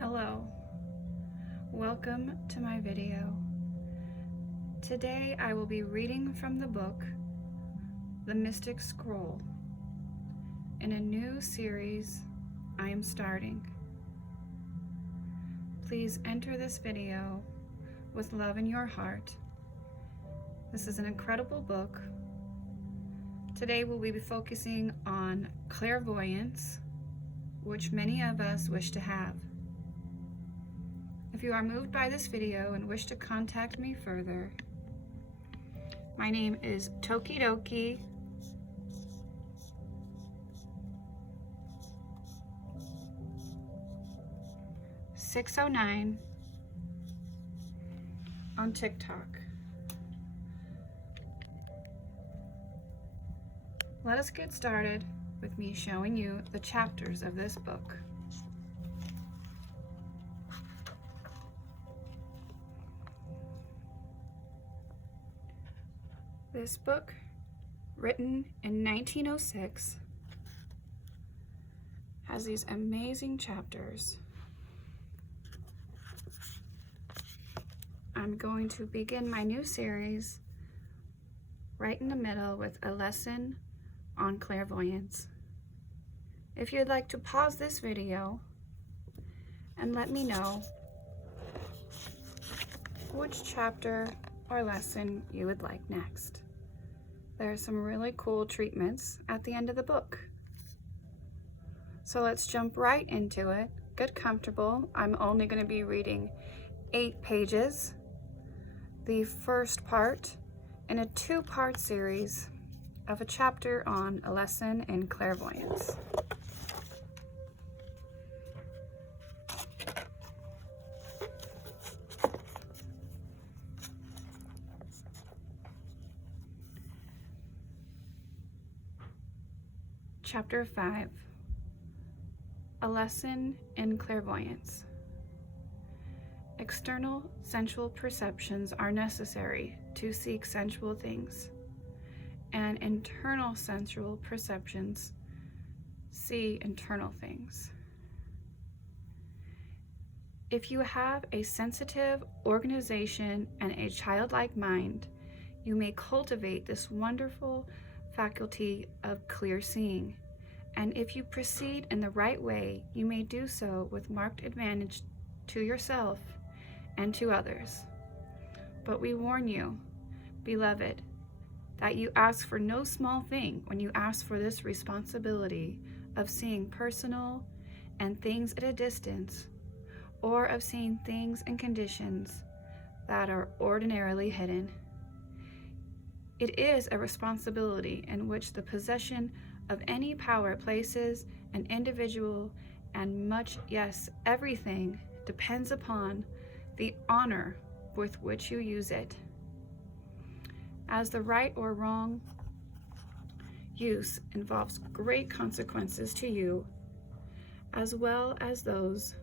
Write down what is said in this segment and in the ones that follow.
Hello, welcome to my video. Today I will be reading from the book, The Mystic Scroll, in a new series I am starting. Please enter this video with love in your heart. This is an incredible book. Today we'll be focusing on clairvoyance, which many of us wish to have. If you are moved by this video and wish to contact me further, my name is Tokidoki. #609 on TikTok. Let us get started with me showing you the chapters of this book. This book, written in 1906, has these amazing chapters. I'm going to begin my new series right in the middle with a lesson on clairvoyance. If you'd like to pause this video and let me know which chapter or lesson you would like next. There are some really cool treatments at the end of the book. So let's jump right into it. Get comfortable. I'm only going to be reading 8 pages, the first part in a 2-part series of a chapter on a lesson in clairvoyance. Chapter 5, a lesson in clairvoyance. External sensual perceptions are necessary to seek sensual things, and internal sensual perceptions see internal things. If you have a sensitive organization and a childlike mind, you may cultivate this wonderful faculty of clear seeing, and if you proceed in the right way, you may do so with marked advantage to yourself and to others. But we warn you, beloved, that you ask for no small thing when you ask for this responsibility of seeing personal and things at a distance, or of seeing things and conditions that are ordinarily hidden. It is a responsibility in which the possession of any power places an individual, and much, yes, everything depends upon the honor with which you use it. As the right or wrong use involves great consequences to you, as well as those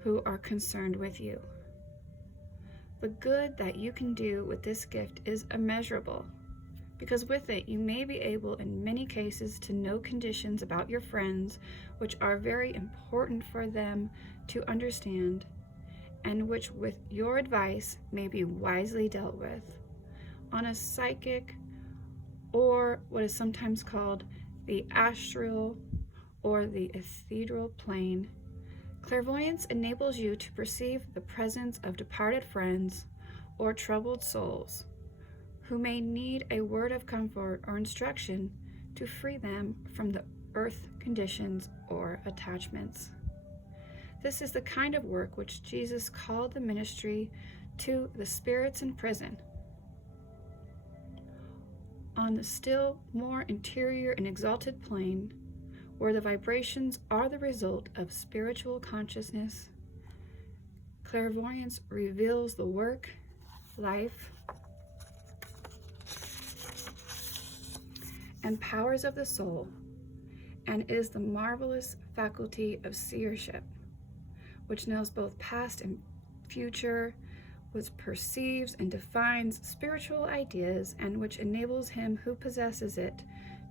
who are concerned with you. The good that you can do with this gift is immeasurable, because with it you may be able in many cases to know conditions about your friends which are very important for them to understand, and which with your advice may be wisely dealt with on a psychic, or what is sometimes called the astral or the ethereal plane. Clairvoyance enables you to perceive the presence of departed friends or troubled souls who may need a word of comfort or instruction to free them from the earth conditions or attachments. This is the kind of work which Jesus called the ministry to the spirits in prison. On the still more interior and exalted plane, where the vibrations are the result of spiritual consciousness, clairvoyance reveals the work, life, and powers of the soul, and is the marvelous faculty of seership, which knows both past and future, which perceives and defines spiritual ideas, and which enables him who possesses it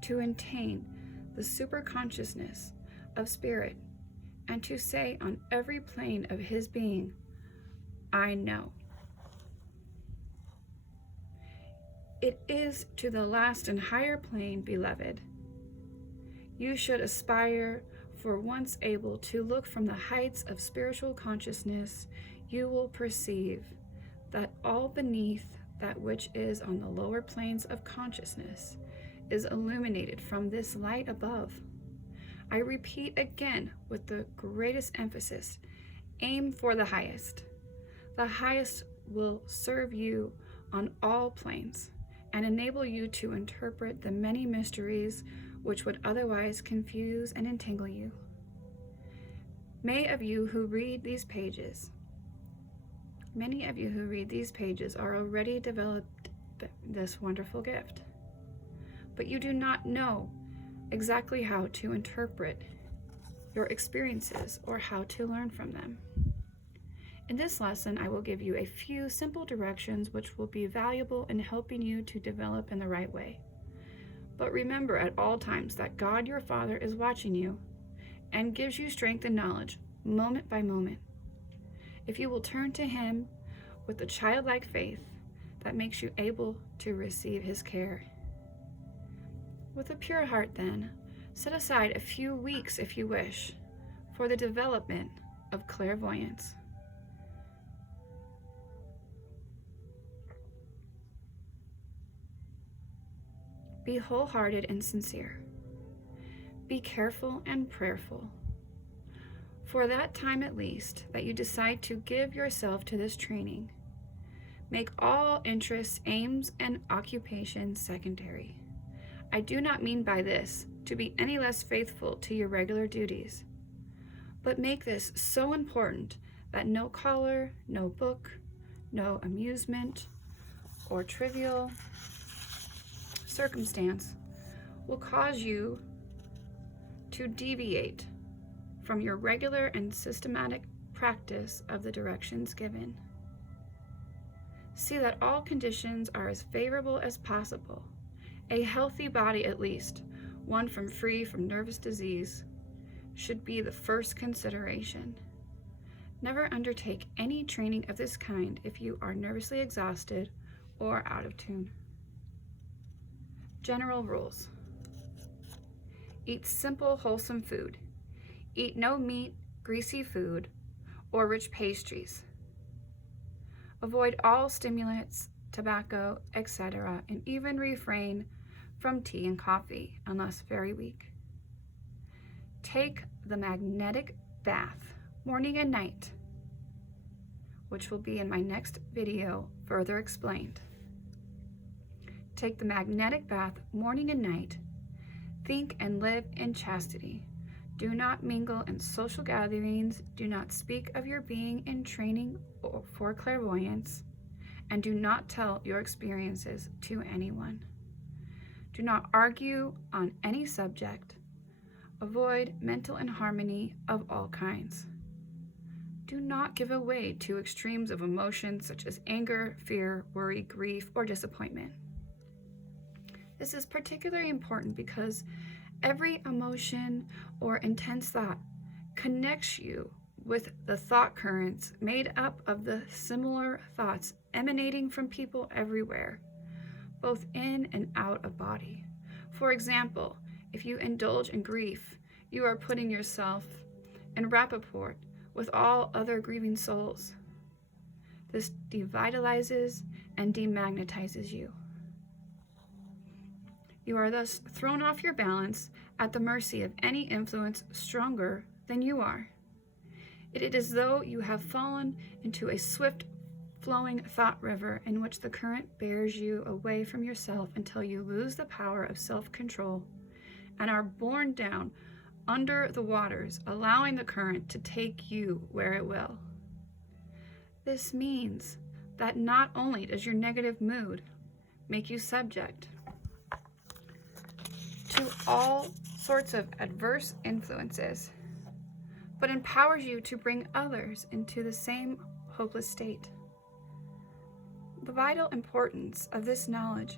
to attain the superconsciousness of spirit and to say on every plane of his being, I know. It is to the last and higher plane, beloved. You should aspire, for once able to look from the heights of spiritual consciousness, you will perceive that all beneath that which is on the lower planes of consciousness is illuminated from this light above. I repeat again with the greatest emphasis, aim for the highest. The highest will serve you on all planes and enable you to interpret the many mysteries which would otherwise confuse and entangle you. Many of you who read these pages are already developed this wonderful gift, but you do not know exactly how to interpret your experiences or how to learn from them. In this lesson, I will give you a few simple directions which will be valuable in helping you to develop in the right way. But remember at all times that God your Father is watching you and gives you strength and knowledge moment by moment. If you will turn to Him with the childlike faith that makes you able to receive His care. With a pure heart then, set aside a few weeks if you wish for the development of clairvoyance. Be wholehearted and sincere. Be careful and prayerful. For that time at least that you decide to give yourself to this training, make all interests, aims, and occupations secondary. I do not mean by this to be any less faithful to your regular duties, but make this so important that no caller, no book, no amusement, or trivial circumstance will cause you to deviate from your regular and systematic practice of the directions given. See that all conditions are as favorable as possible. A healthy body at least, one free from nervous disease, should be the first consideration. Never undertake any training of this kind if you are nervously exhausted or out of tune. General rules. Eat simple, wholesome food. Eat no meat, greasy food, or rich pastries. Avoid all stimulants, tobacco, etc., and even refrain from tea and coffee unless very weak. Take the magnetic bath morning and night, which will be in my next video further explained. Take the magnetic bath morning and night. Think and live in chastity. Do not mingle in social gatherings. Do not speak of your being in training for clairvoyance. And do not tell your experiences to anyone. Do not argue on any subject. Avoid mental inharmony of all kinds. Do not give way to extremes of emotions such as anger, fear, worry, grief, or disappointment. This is particularly important because every emotion or intense thought connects you with the thought currents made up of the similar thoughts emanating from people everywhere, both in and out of body. For example, if you indulge in grief, you are putting yourself in rapport with all other grieving souls. This devitalizes and demagnetizes you. You are thus thrown off your balance at the mercy of any influence stronger than you are. It is as though you have fallen into a swift flowing thought river in which the current bears you away from yourself until you lose the power of self-control and are borne down under the waters, allowing the current to take you where it will. This means that not only does your negative mood make you subject to all sorts of adverse influences, but empowers you to bring others into the same hopeless state. The vital importance of this knowledge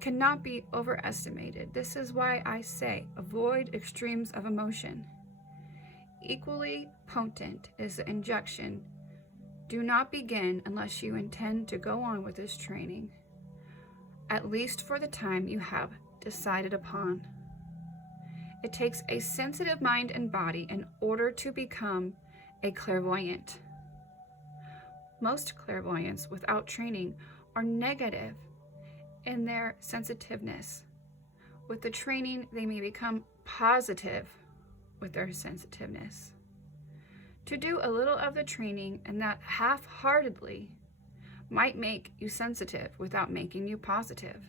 cannot be overestimated. This is why I say avoid extremes of emotion. equally potent is the injection. Do not begin unless you intend to go on with this training, at least for the time you have decided upon. It takes a sensitive mind and body in order to become a clairvoyant. Most clairvoyants without training are negative in their sensitiveness. With the training, they may become positive with their sensitiveness. To do a little of the training, and that half-heartedly, might make you sensitive without making you positive.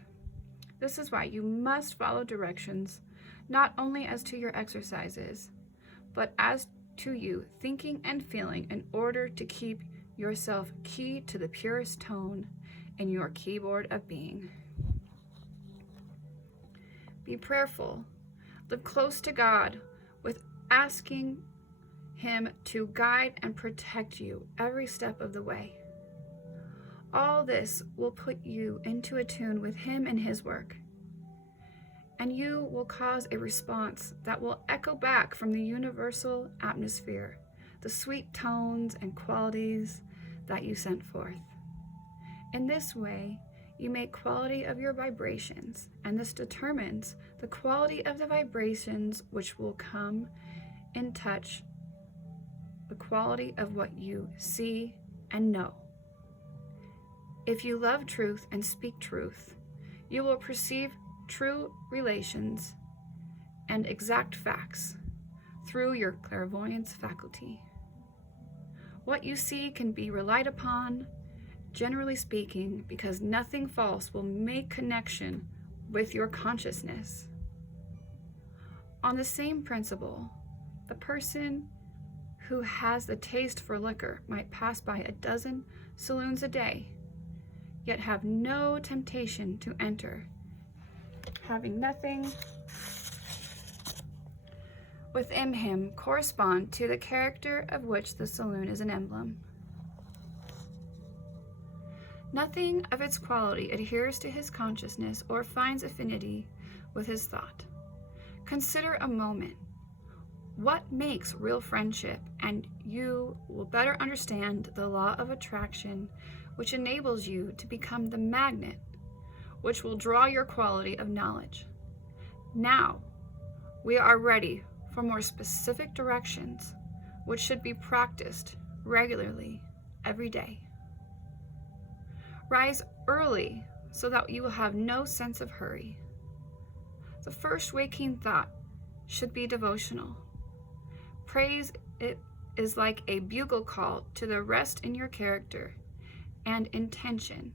This is why you must follow directions, not only as to your exercises, but as to you thinking and feeling, in order to keep yourself keyed to the purest tone in your keyboard of being. Be prayerful. Live close to God with asking Him to guide and protect you every step of the way. All this will put you into a tune with Him and His work, and you will cause a response that will echo back from the universal atmosphere, the sweet tones and qualities that you sent forth. In this way, you make quality of your vibrations, and this determines the quality of the vibrations which will come in touch the quality of what you see and know. If you love truth and speak truth, you will perceive true relations and exact facts through your clairvoyance faculty. What you see can be relied upon, generally speaking, because nothing false will make connection with your consciousness. On the same principle, the person who has the taste for liquor might pass by a dozen saloons a day, yet have no temptation to enter, having nothing within him correspond to the character of which the saloon is an emblem. Nothing of its quality adheres to his consciousness or finds affinity with his thought. Consider a moment what makes real friendship, and you will better understand the law of attraction, which enables you to become the magnet which will draw your quality of knowledge. Now, we are ready for more specific directions, which should be practiced regularly every day. Rise early so that you will have no sense of hurry. The first waking thought should be devotional. Praise it is like a bugle call to the rest in your character and intention,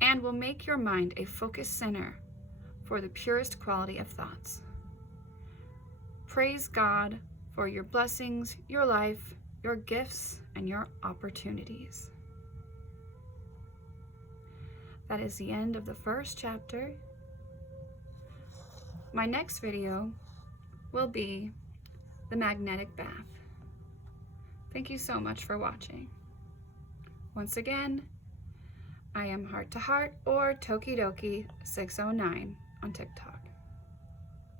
and will make your mind a focused center for the purest quality of thoughts. Praise God for your blessings, your life, your gifts, and your opportunities. That is the end of the first chapter. My next video will be the magnetic bath. Thank you so much for watching. Once again, I am Heart to Heart or Tokidoki 609 on TikTok.